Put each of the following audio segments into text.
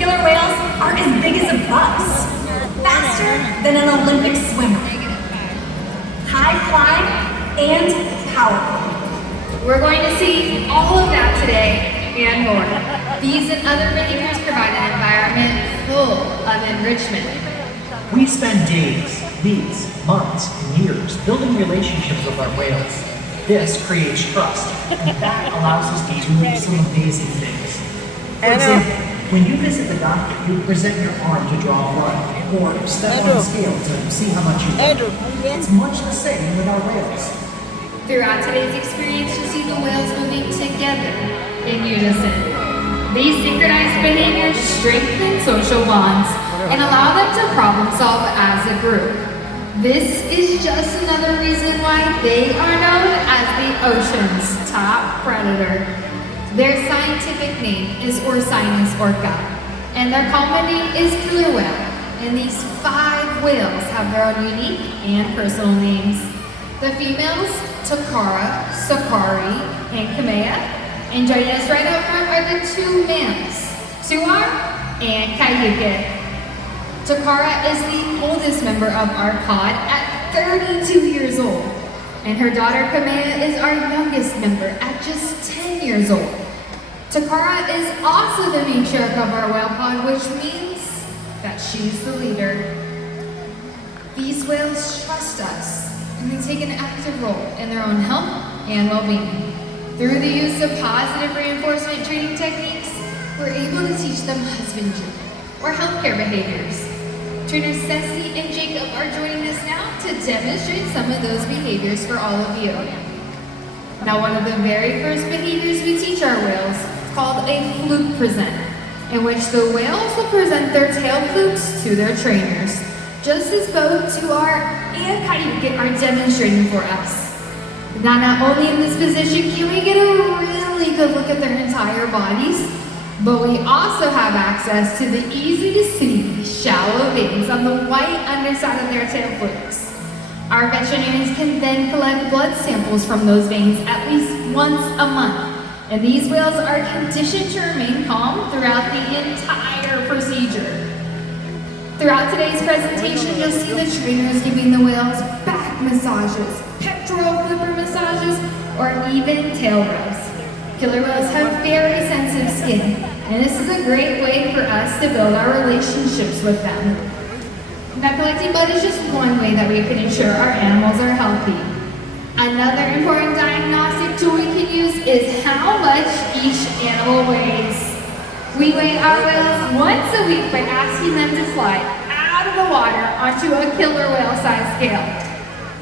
Killer whales are as big as a bus, faster than an Olympic swimmer, high flying and powerful. We're going to see all of that today and more. These and other behaviors provide an environment full of enrichment. We spend days, weeks, months, and years building relationships with our whales. This creates trust, and that allows us to do some amazing things. For example, when you visit the doctor, you present your arm to draw blood, or step on a scale to see how much you weigh. It's much the same with our whales. Throughout today's experience, you'll see the whales moving together in unison. These synchronized behaviors strengthen social bonds and allow them to problem solve as a group. This is just another reason why they are known as the ocean's top predator. Their scientific name is Orcinus orca, and their common name is killer whale. And these 5 whales have their own unique and personal names. The females, Takara, Sakari, and Kamea. And joining us right up front are the 2 males, Tuar and Kayuke. Takara is the oldest member of our pod at 32 years old. And her daughter Kamea is our youngest member at just 10 years old. Takara is also the matriarch of our whale pod, which means that she's the leader. These whales trust us, and they take an active role in their own health and well-being. Through the use of positive reinforcement training techniques, we're able to teach them husbandry or healthcare behaviors. Trainers Ceci and Jacob are joining us now to demonstrate some of those behaviors for all of you. Now, one of the very first behaviors we teach our whales is called a fluke present, in which the whales will present their tail flukes to their trainers, just as both Tuar and Kayuke are demonstrating for us. Now, not only in this position can we get a really good look at their entire bodies, but we also have access to the easy to see shallow veins on the white underside of their tail flukes. Our veterinarians can then collect blood samples from those veins at least once a month, and these whales are conditioned to remain calm throughout the entire procedure. Throughout today's presentation, you'll see the trainers giving the whales back massages, pectoral flipper massages, or even tail rubs. Killer whales have very sensitive skin, and this is a great way for us to build our relationships with them. Now, collecting blood is just one way that we can ensure our animals are healthy. Another important diagnostic tool we can use is how much each animal weighs. We weigh our whales once a week by asking them to fly out of the water onto a killer whale size scale.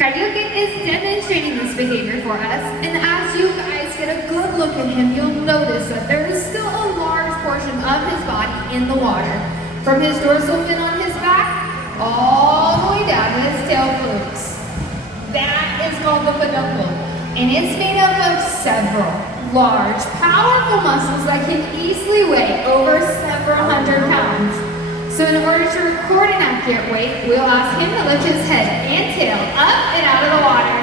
Kayuke is demonstrating this behavior for us, and as you guys get a good look at him, you'll notice that there is still a large portion of his body in the water, from his dorsal fin on his back all the way down to his tail flukes. That is called the peduncle, and it's made up of several large, powerful muscles that can easily weigh over several hundred pounds. So in order to record an accurate weight, we'll ask him to lift his head and tail up and out of the water.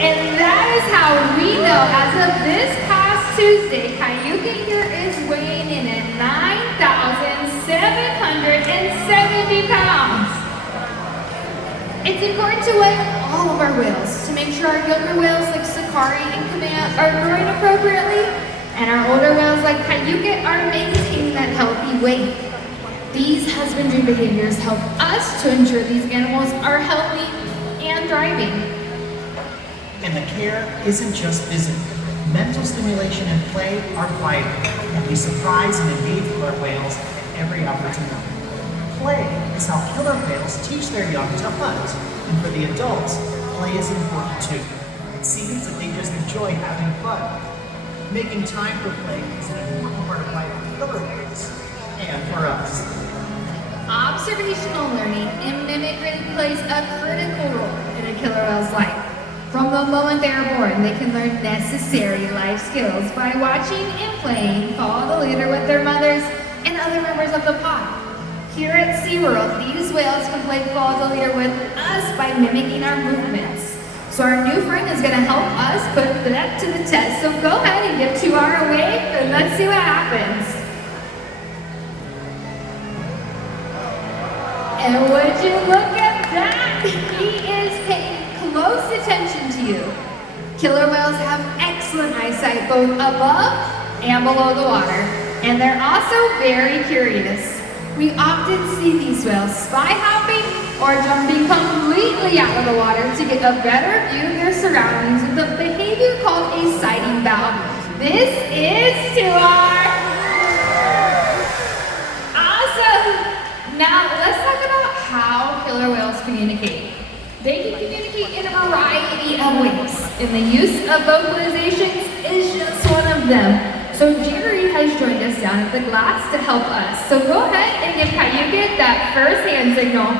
And that is how we know, as of this past Tuesday, Kayuke here is weighing in at 9,770 pounds. It's important to weigh all of our whales to make sure our younger whales like Sakari and Kamea are growing appropriately, and our older whales like Kayuke are maintaining that healthy weight. These husbandry behaviors help us to ensure these animals are healthy and thriving. And the care isn't just physical. Mental stimulation and play are vital, and we surprise and engage with our whales at every opportunity. Play is how killer whales teach their young to hunt, and for the adults, play is important too. It seems that they just enjoy having fun. Making time for play is an important part of life for killer whales, and for us. Observational learning and mimicry plays a critical role in a killer whale's life. From the moment they are born, they can learn necessary life skills by watching and playing Follow the Leader with their mothers and other members of the pod. Here at SeaWorld, these whales can play Follow the Leader with us by mimicking our movements. So our new friend is going to help us put that to the test. So go ahead and give 2 hours away and let's see what happens. and would you look at that? He is paying close attention to you. Killer whales have excellent eyesight both above and below the water, and they're also very curious. We often see these whales spy hopping or jumping completely out of the water to get a better view of their surroundings with a behavior called a sighting bow. This is to our... Awesome! Now let's talk about how killer whales communicate. They can communicate in a variety of ways, and the use of vocalizations is just one of them. So Jerry has joined us down at the glass to help us. So go ahead and give Cayuga that first hand signal.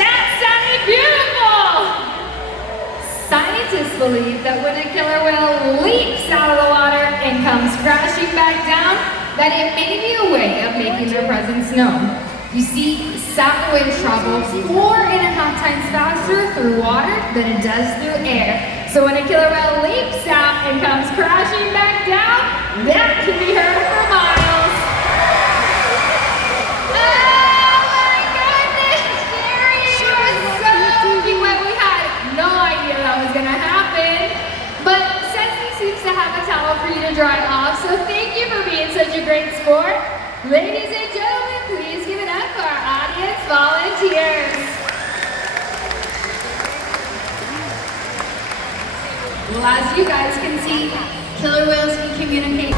That sounded beautiful! Scientists believe that when a killer whale leaps out of the water and comes crashing back down, that it may be a way of making their presence known. You see, sound waves travel 4.5 times faster through water than it does through air. So when a killer whale leaps out and comes crashing back down, that can be heard for miles. Oh my goodness, Jerry, you are so cute. We had no idea that was gonna happen. But Ceci seems to have a towel for you to dry off, so thank you for being such a great sport. Ladies and gentlemen, please give it up for our audience volunteers. Well, as you guys can see, killer whales can communicate.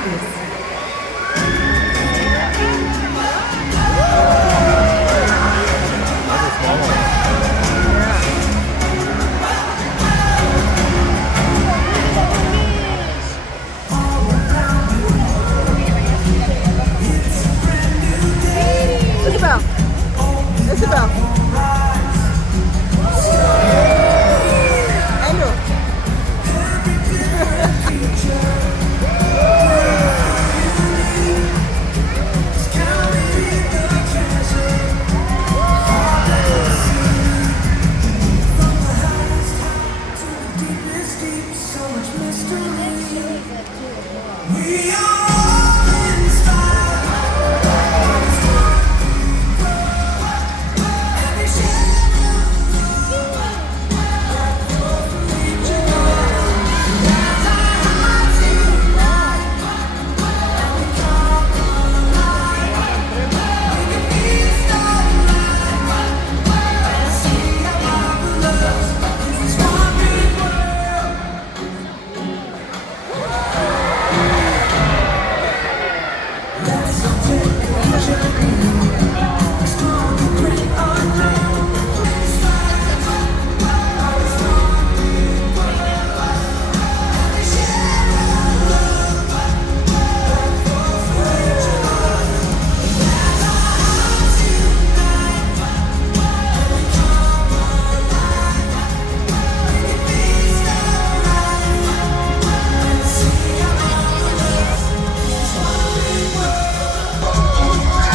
puppies. Isabel. Isabel.